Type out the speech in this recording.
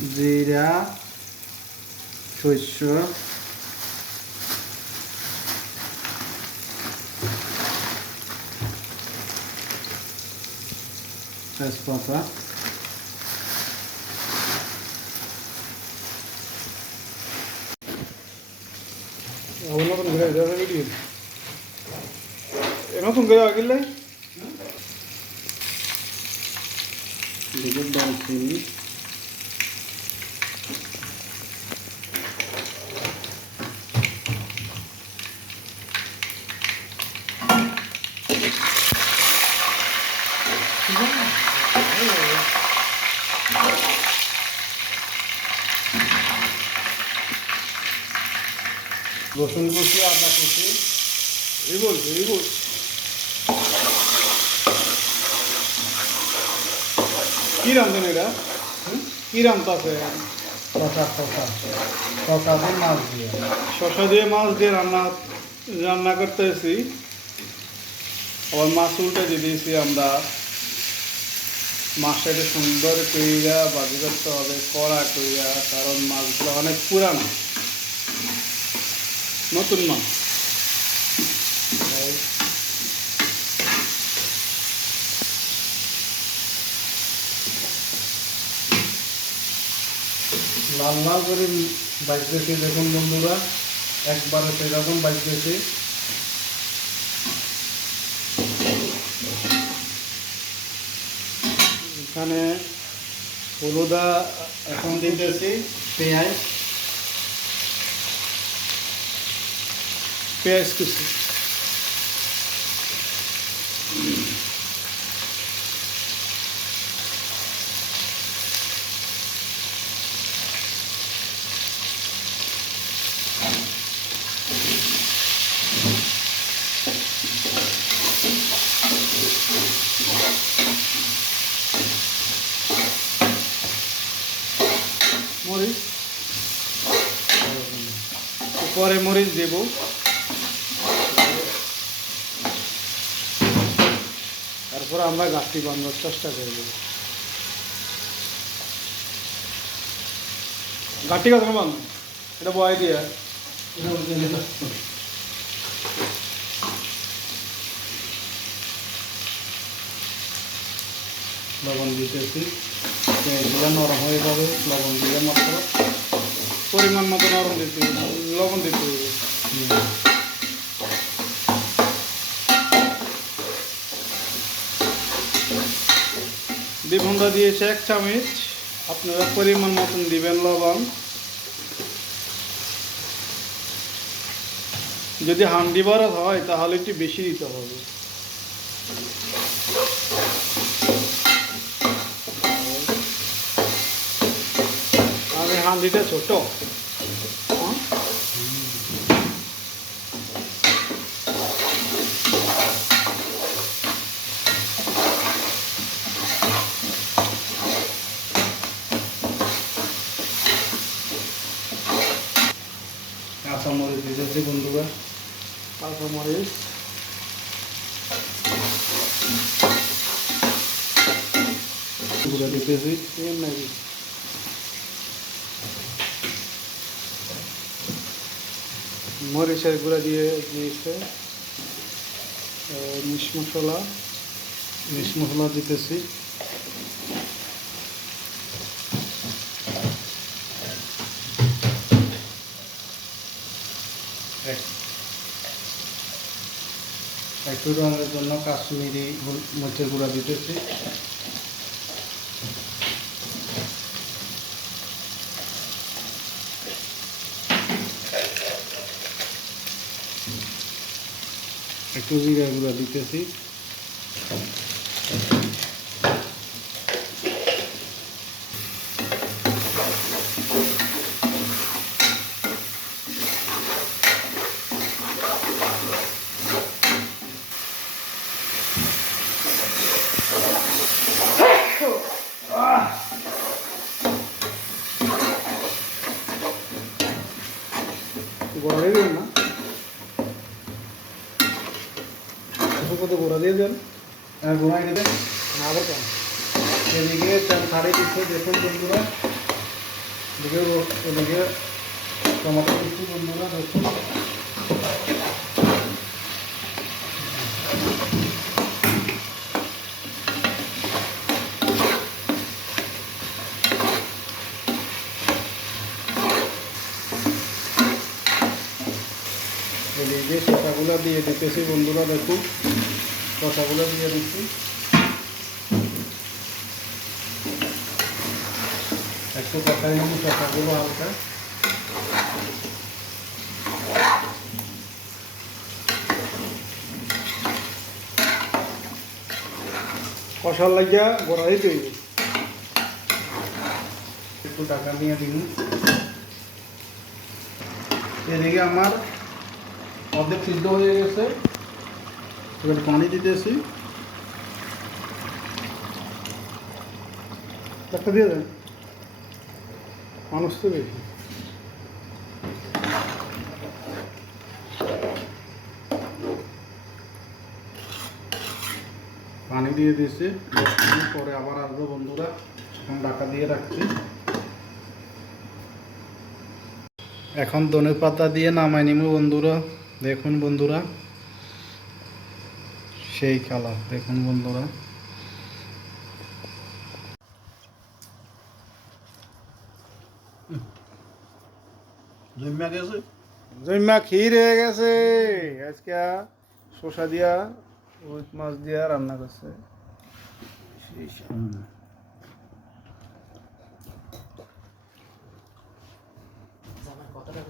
জিরা শস্য তেজপাতা নতুন ঘুরে যাবে ভিডিও নতুন ঘুরে আগিলে দারচিনি। রসুন কুচি আদা কুচি। এই বল এই বল কি রান্ধেন এটা? কি রান্ধতে আছে শশা শশা। শশা দিয়ে মাছ দিয়ে। শশা দিয়ে মাছ দিয়ে রান্না রান্না করতেছি। আবার মাছ উল্টে দিয়ে দিয়েছি আমরা। মাছটাকে সুন্দর কইরা বাজি করতে হবে কড়া কইরা কারণ মাছগুলো অনেক পুরানো। নতুন মাছ। লাল লাল করে বাজতেছে দেখুন বন্ধুরা, একবারে সেরকম বাজতেছে এখানে হলুদা এখন দিতেছি, পেঁয়াজ। পেঁয়াজ কুচি মরিচ পরে মরিচ দেব তারপর আমরা গাছটি বানানোর চেষ্টা করব। গাছটি কত বান্ধ এটা বয় দিয়ে। লবণ দিতেছি। পেঁয়াজগুলো নরম হয়ে যাবে। লবণ দিয়ে মাত্র পরিমাণ মতো নরম দিতে হবে, লবণ দিতে হবে। বিভন্দা দিয়েছে এক চামচ। আপনারা পরিমাণ মতন দিবেন লবণ। যদি হান্ডি বরাত হয়, তাহলে একটু বেশি দিতে হবে। আমি হান্ডিটা ছোট হ্যাঁ? দিতেছি বন্ধুরা কাঁচামরিচ গুঁড়ো দিতেছি এর নাকি মরিচের গুঁড়া দিয়ে দিয়েছে। মিশ মশলা। মিশ মশলা দিতেছি। একটু রঙের জন্য কাশ্মীরি মধ্যে গুঁড়া দিতেছি। একটু জিরা গুঁড়া দিতেছি। গোড়া দিয়ে দেবেন না? কত গোড়া দিয়ে ঘুমাই হ্যাঁ, দেবে না আবার কেন এদিকে ছাড়িয়ে দিচ্ছে দেখুন বন্ধুরা। এদিকে এদিকে টমাটো দিচ্ছি বন্ধুরা দেখুন এদিকে শসাগুলো দিয়ে দিতেছি, বন্ধুরা দেখুন। শসাগুলো দিয়ে দিচ্ছি। একটু কষাই নেব শসাগুলো হালকা। কষার লাগিয়া গড়াই তৈরি একটু টাকা নিয়ে দিন। এদিকে আমার অর্ধেক সিদ্ধ হয়ে গেছে। এবার পানি দিতেছি। একটা দিয়ে দেন। মানুষ তো বেশি। পানি দিয়ে দিয়েছি। পরে আবার আসব বন্ধুরা। এখন ঢাকা দিয়ে রাখছি। এখন ধনে পাতা দিয়ে নামাই নিব বন্ধুরা। দেখুন বন্ধুরা সেই কালার দেখুন বন্ধুরা। জমিয়া গেছে? জৈমা ক্ষীর হয়ে গেছে। আজকে শসা দিয়া ওই মাছ দিয়া রান্না করছে। কথাটা